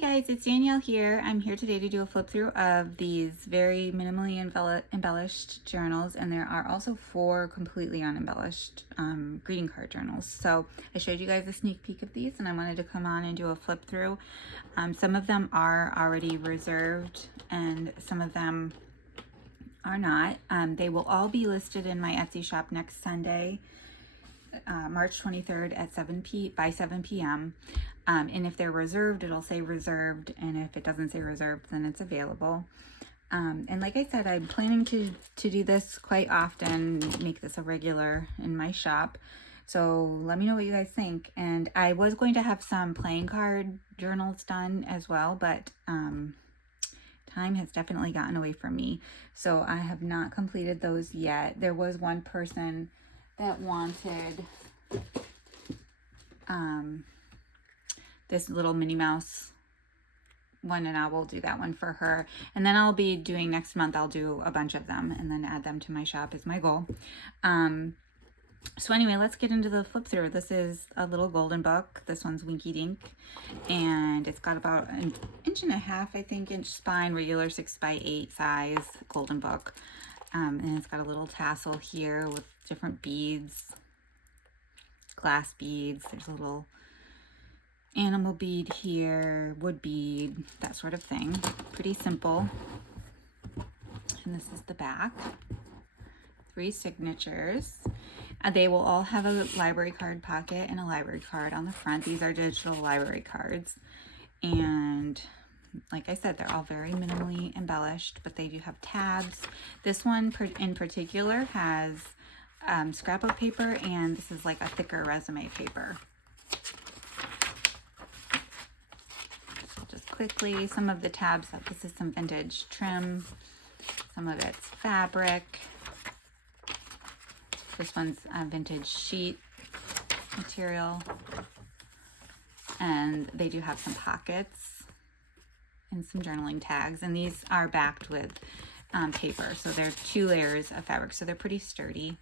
Hi guys, it's Danielle here. I'm here today to do a flip through of these very minimally embellished journals, and there are also 4 completely unembellished greeting card journals. So I showed you guys a sneak peek of these, and I wanted to come on and do a flip through. Some of them are already reserved and some of them are not. They will all be listed in my Etsy shop next Sunday, March 23rd at 7 p.m. And if they're reserved, it'll say reserved, and if it doesn't say reserved, then it's available. And like I said, I'm planning to do this quite often, make this a regular in my shop. So let me know what you guys think. And I was going to have some playing card journals done as well, but time has definitely gotten away from me. So I have not completed those yet. There was one person that wanted this little Minnie Mouse one, and I will do that one for her. And then I'll be doing next month, I'll do a bunch of them and then add them to my shop is my goal. So anyway, let's get into the flip through. This is a little golden book. This one's Winky Dink, and it's got about an 1.5 inch, I think, inch spine, regular 6x8 size golden book. And it's got a little tassel here with different beads, glass beads. There's a little animal bead here, wood bead, that sort of thing. Pretty simple. And this is the back. 3 signatures. They will all have a library card pocket and a library card on the front. These are digital library cards. And like I said, they're all very minimally embellished, but they do have tabs. This one in particular has scrapbook paper, and this is like a thicker resume paper. So just quickly, some of the tabs, this is some vintage trim, some of it's fabric. This one's a vintage sheet material, and they do have some pockets and some journaling tags, and these are backed with paper, so they're 2 layers of fabric, so they're pretty sturdy.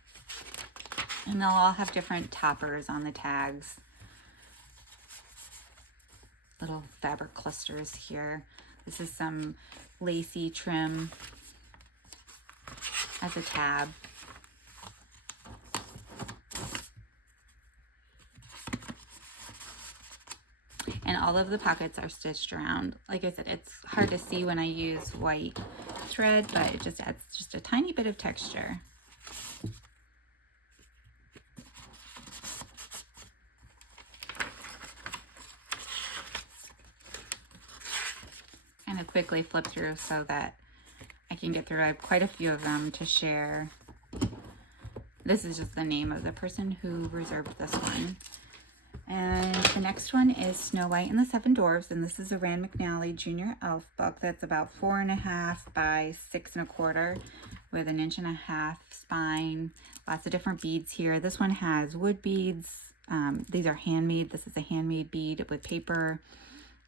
And they'll all have different toppers on the tags, little fabric clusters here. This is some lacy trim as a tab. And all of the pockets are stitched around. Like I said, it's hard to see when I use white thread, but it just adds just a tiny bit of texture. Kind of quickly flip through so that I can get through. I have quite a few of them to share. This is just the name of the person who reserved this one. And the next one is Snow White and the 7 Dwarfs, and this is a Rand McNally Junior Elf book that's about 4.5 by 6.25 with an 1.5 inch spine. Lots of different beads here. This one has wood beads. These are handmade. This is a handmade bead with paper.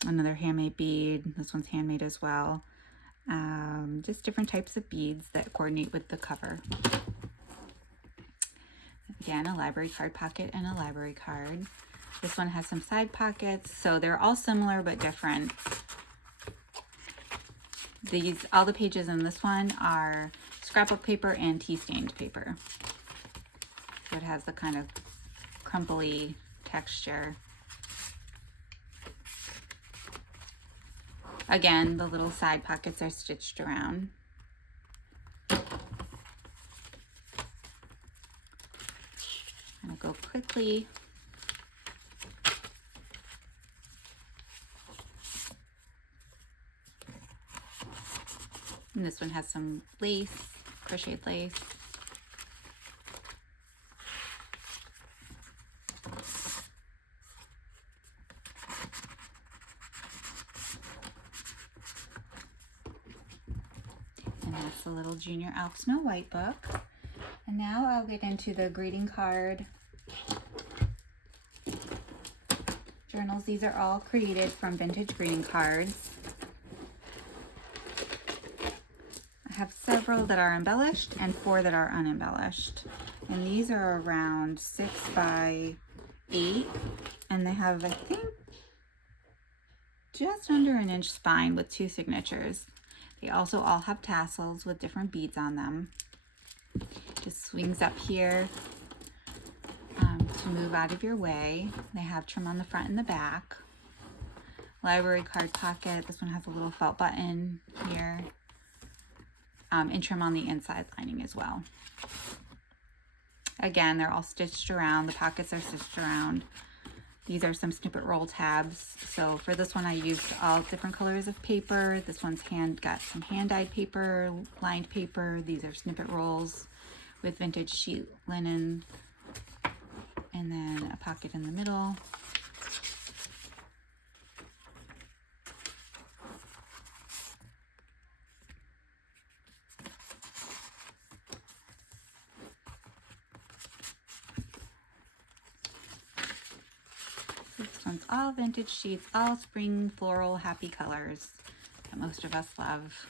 Another handmade bead. This one's handmade as well. Just different types of beads that coordinate with the cover. Again, a library card pocket and a library card. This one has some side pockets, so they're all similar but different. All the pages in this one are scrapbook paper and tea-stained paper. So it has the kind of crumply texture. Again, the little side pockets are stitched around. I'm gonna go quickly. And this one has some lace, crocheted lace. And that's the little Junior Elf Snow White book. And now I'll get into the greeting card journals. These are all created from vintage greeting cards. I have several that are embellished and 4 that are unembellished. And these are around 6 by 8, and they have, I think, just under an inch spine with 2 signatures. They also all have tassels with different beads on them. Just swings up here to move out of your way. They have trim on the front and the back. Library card pocket. This one has a little felt button here. And trim on the inside lining as well. Again, they're all stitched around. The pockets are stitched around. These are some snippet roll tabs. So for this one, I used all different colors of paper. This one's got some hand-dyed paper, lined paper. These are snippet rolls with vintage sheet linen. And then a pocket in the middle. This one's all vintage sheets, all spring floral happy colors that most of us love.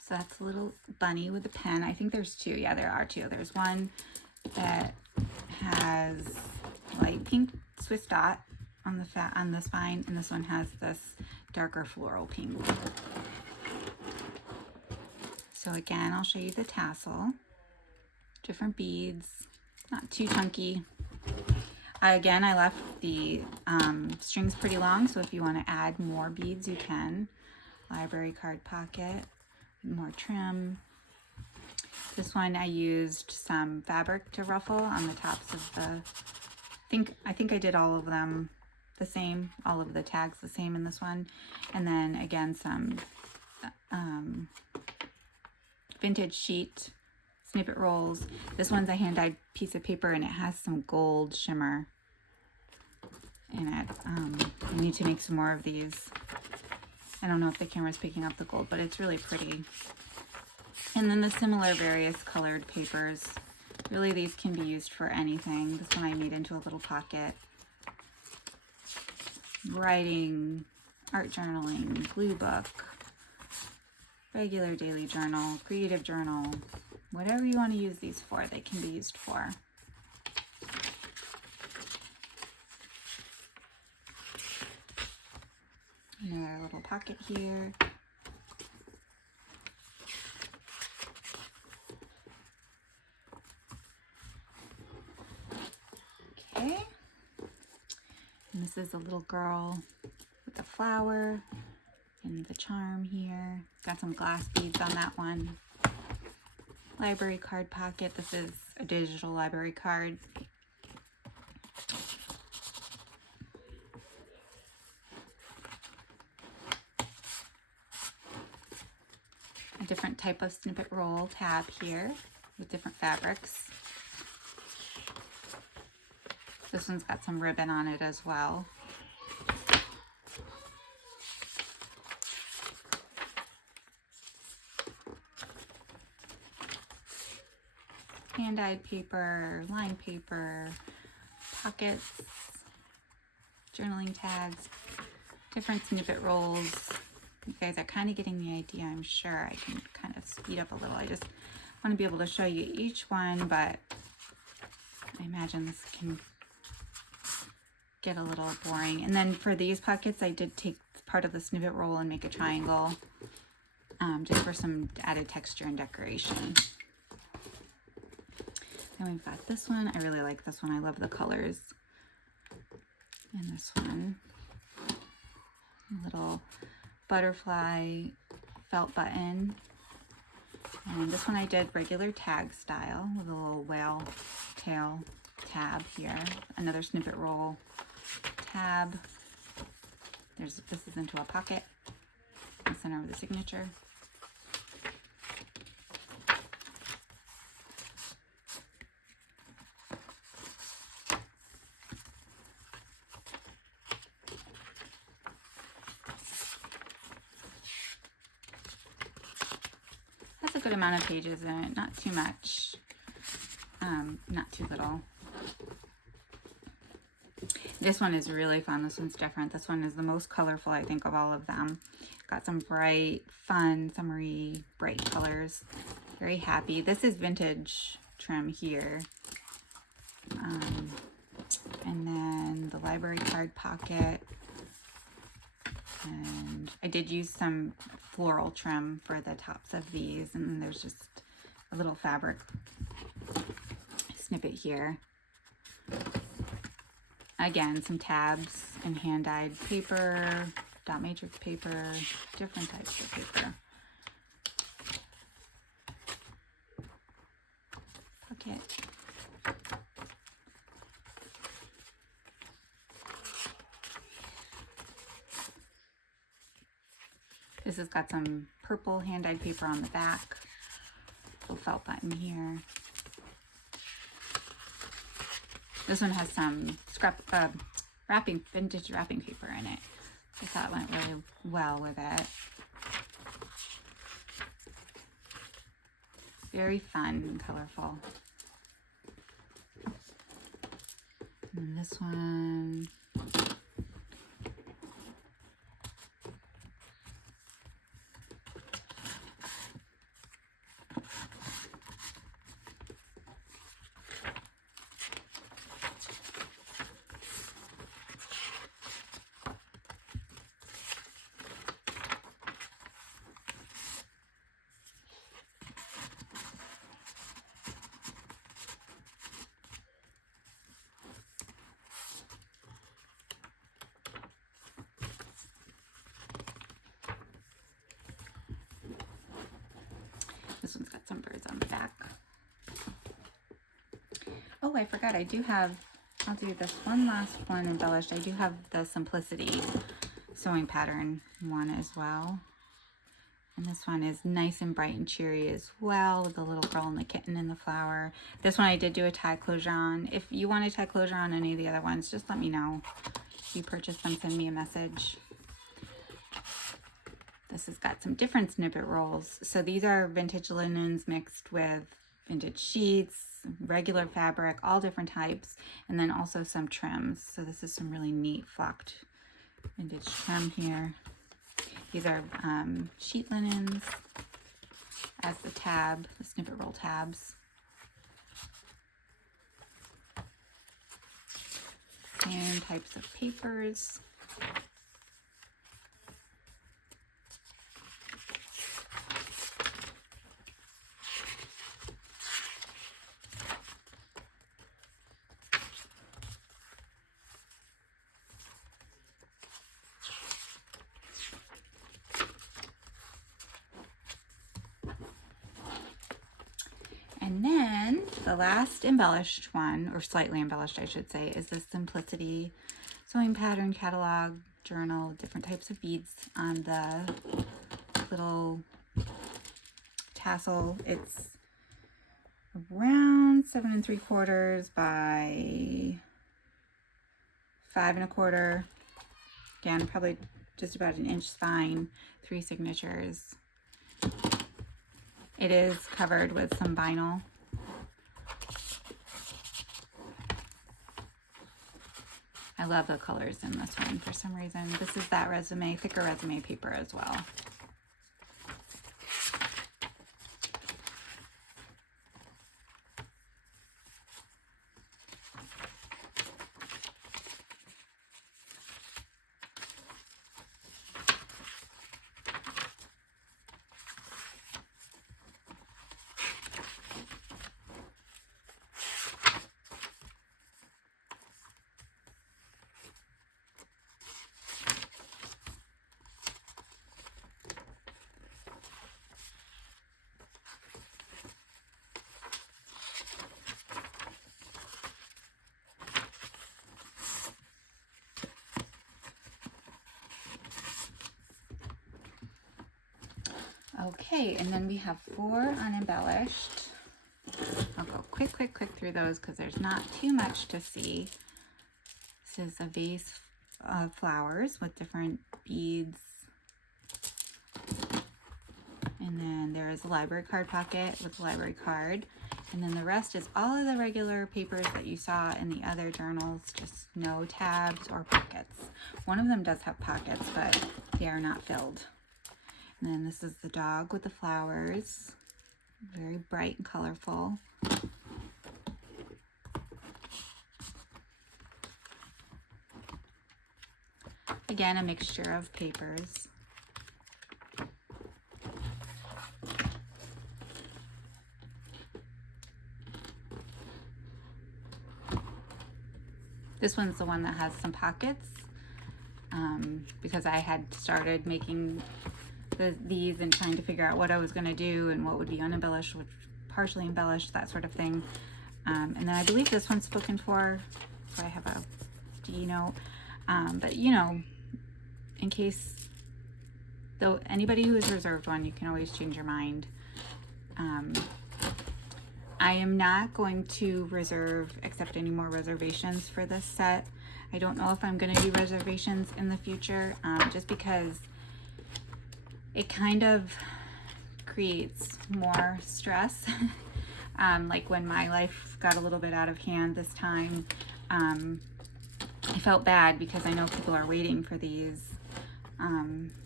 So that's a little bunny with a pen. I think there's 2. Yeah, there are 2. There's one that has light pink Swiss dot on the spine, and this one has this darker floral pink. So again, I'll show you the tassel. Different beads, not too chunky. Again, I left the strings pretty long, so if you want to add more beads, you can. Library card pocket. More trim. This one I used some fabric to ruffle on the tops of the, I think I did all of them the same, all of the tags the same in this one. And then again, some vintage sheet snippet rolls. This one's a hand-dyed piece of paper and it has some gold shimmer in it. I need to make some more of these. I don't know if the camera's picking up the gold, but it's really pretty. And then the similar various colored papers. Really, these can be used for anything. This one I made into a little pocket. Writing, art journaling, glue book, regular daily journal, creative journal. Whatever you want to use these for, they can be used for. Another little pocket here. Okay. And this is a little girl with the flower and the charm here. Got some glass beads on that one. Library card pocket. This is a digital library card. A different type of snippet roll tab here with different fabrics. This one's got some ribbon on it as well. Hand-dyed paper, lined paper, pockets, journaling tags, different snippet rolls. You guys are kind of getting the idea, I'm sure. I can kind of speed up a little. I just want to be able to show you each one, but I imagine this can get a little boring. And then for these pockets, I did take part of the snippet roll and make a triangle, just for some added texture and decoration. Then we've got this one. I really like this one. I love the colors. And this one, a little butterfly felt button. And this one I did regular tag style with a little whale tail tab here. Another snippet roll tab. This is into a pocket in the center of the signature. That's a good amount of pages in it, not too much, not too little. This one is really fun. This one's different. This one is the most colorful, I think, of all of them. Got some bright, fun, summery, bright colors. Very happy. This is vintage trim here. And then the library card pocket. And I did use some floral trim for the tops of these, and then there's just a little fabric snippet here. Again, some tabs and hand-dyed paper, dot matrix paper, different types of paper. Pocket. This has got some purple hand-dyed paper on the back. Little felt button here. This one has some vintage wrapping paper in it. I thought it went really well with it. Very fun and colorful. And this one. This one's got some birds on the back. Oh, I forgot. I'll do this one last one embellished. I do have the Simplicity sewing pattern one as well. And this one is nice and bright and cheery as well, with the little girl and the kitten and the flower. This one I did do a tie closure on. If you want a tie closure on any of the other ones, just let me know. If you purchase them, send me a message. This has got some different snippet rolls. So these are vintage linens mixed with vintage sheets, regular fabric, all different types, and then also some trims. So this is some really neat flocked vintage trim here. These are sheet linens as the tab, the snippet roll tabs. And types of papers. And then the last embellished one, or slightly embellished I should say, is the Simplicity Sewing Pattern Catalog Journal, different types of beads on the little tassel. It's around 7 3/4 by 5 1/4. Again, probably just about an inch spine, 3 signatures. It is covered with some vinyl. I love the colors in this one for some reason. This is that resume, thicker resume paper as well. Okay, and then we have 4 unembellished. I'll go quick through those because there's not too much to see. This is a vase of flowers with different beads. And then there is a library card pocket with a library card. And then the rest is all of the regular papers that you saw in the other journals, just no tabs or pockets. One of them does have pockets, but they are not filled. And then this is the dog with the flowers. very bright and colorful. Again, a mixture of papers. This one's the one that has some pockets, because I had started making these and trying to figure out what I was going to do and what would be unembellished, which partially embellished, that sort of thing. And then I believe this one's spoken for, so I have a sticky note. But you know, in case, though, anybody who has reserved one, you can always change your mind. I am not going to accept any more reservations for this set. I don't know if I'm going to do reservations in the future, just because it kind of creates more stress. Like when my life got a little bit out of hand this time, I felt bad because I know people are waiting for these.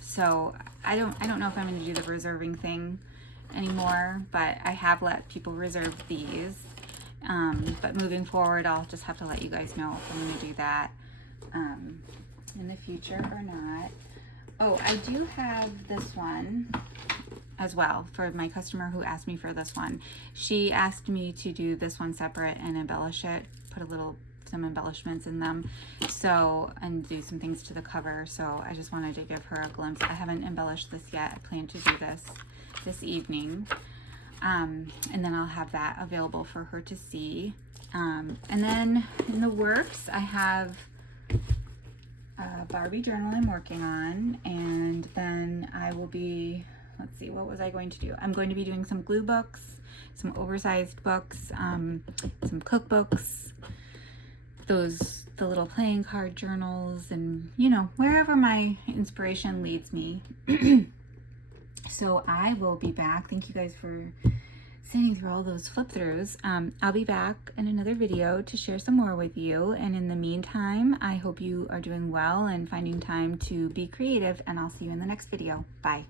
So I don't know if I'm going to do the reserving thing anymore, but I have let people reserve these. But moving forward, I'll just have to let you guys know if I'm going to do that in the future or not. Oh, I do have this one as well for my customer who asked me for this one. She asked me to do this one separate and embellish it, put some embellishments in them, and do some things to the cover. So I just wanted to give her a glimpse. I haven't embellished this yet. I plan to do this evening, and then I'll have that available for her to see. And then in the works, I have a Barbie journal I'm working on, and then I will be, let's see, what was I going to do? I'm going to be doing some glue books, some oversized books, some cookbooks, the little playing card journals, and you know, wherever my inspiration leads me. So I will be back. Thank you guys for sitting through all those flip throughs. I'll be back in another video to share some more with you. And in the meantime, I hope you are doing well and finding time to be creative, and I'll see you in the next video. Bye.